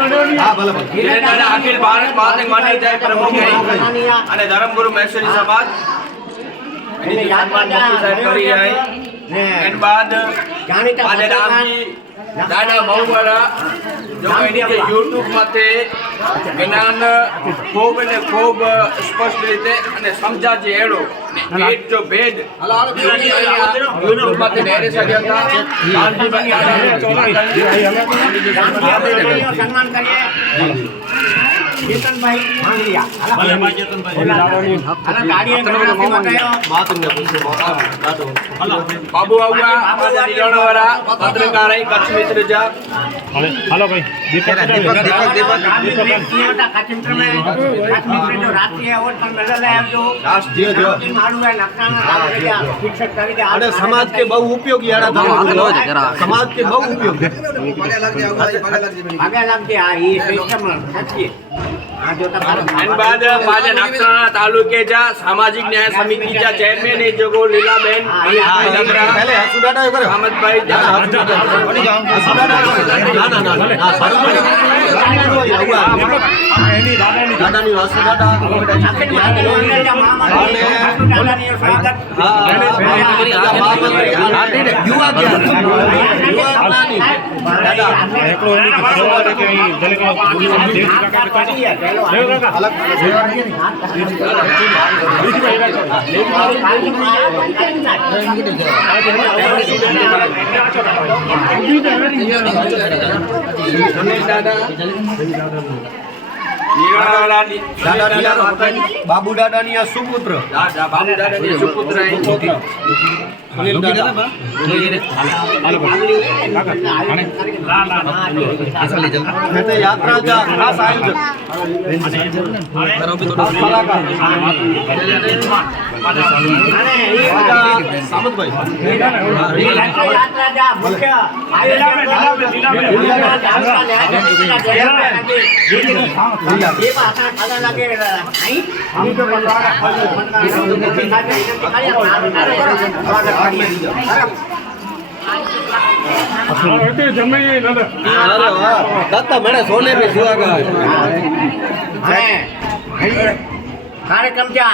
અખિલ ભારત મહાત્મા માની જાય પ્રમુખ અને ધર્મગુરુ મહેશ્વરી સમાજ એન બાદ આજે રામજી દાદા બહુવાળા જો એની જે યુટ્યુબ માથે જ્ઞાન ખૂબ અને ખૂબ સ્પષ્ટ રીતે અને સમજાજે એડો ને એક જો ભેદ યુટ્યુબ માથે નેરે સડ્યા હતા સન્માન કરીએ ચેતનભાઈ બાબુ આવા પત્રકાર કચ્છ મિત્ર જા हेलो भाई दीपक राष्ट्रीय अवार्ड पर मिलल है जो राष्ट्रीय जो मालूम है नक्काना शिक्षक तरीके अरे समाज के बहु उपयोगी आड़ा था समाज के बहु उपयोगी आगे लग गया ये सिस्टम सच्ची एन बाद माझ्या नागठाणा तालुक्याच्या सामाजिक न्याय समितीच्या चेअरमॅन आहे जगो लीलाबेन पहिले हसुडाटा करे अहमदभाई दादानी हसुडाटा युवा बाबू दादानी सुपुत्र बाबू दादानी सुपुत्र सुनील दादा यात्राचा खास आयोजक सामंतभाई कार्यक्रमच्या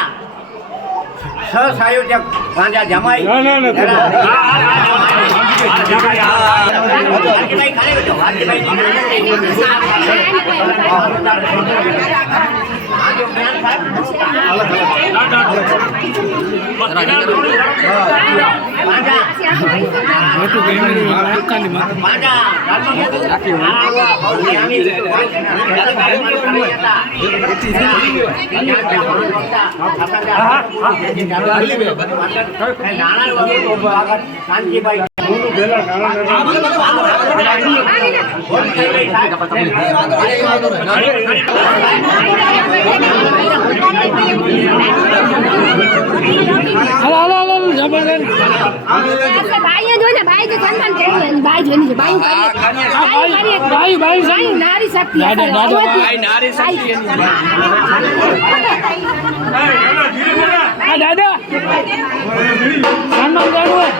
सहसंयोजक माझ्या जमाई कांतीबाई ભાઈ જોઈને ભાઈ જો સન્માન કરી ભાઈ જોઈને ભાઈ ભાઈ ભાઈ ભાઈ નારી શક્તિ ભાઈ નારી શક્તિ આ દાદા સન્માન કરવું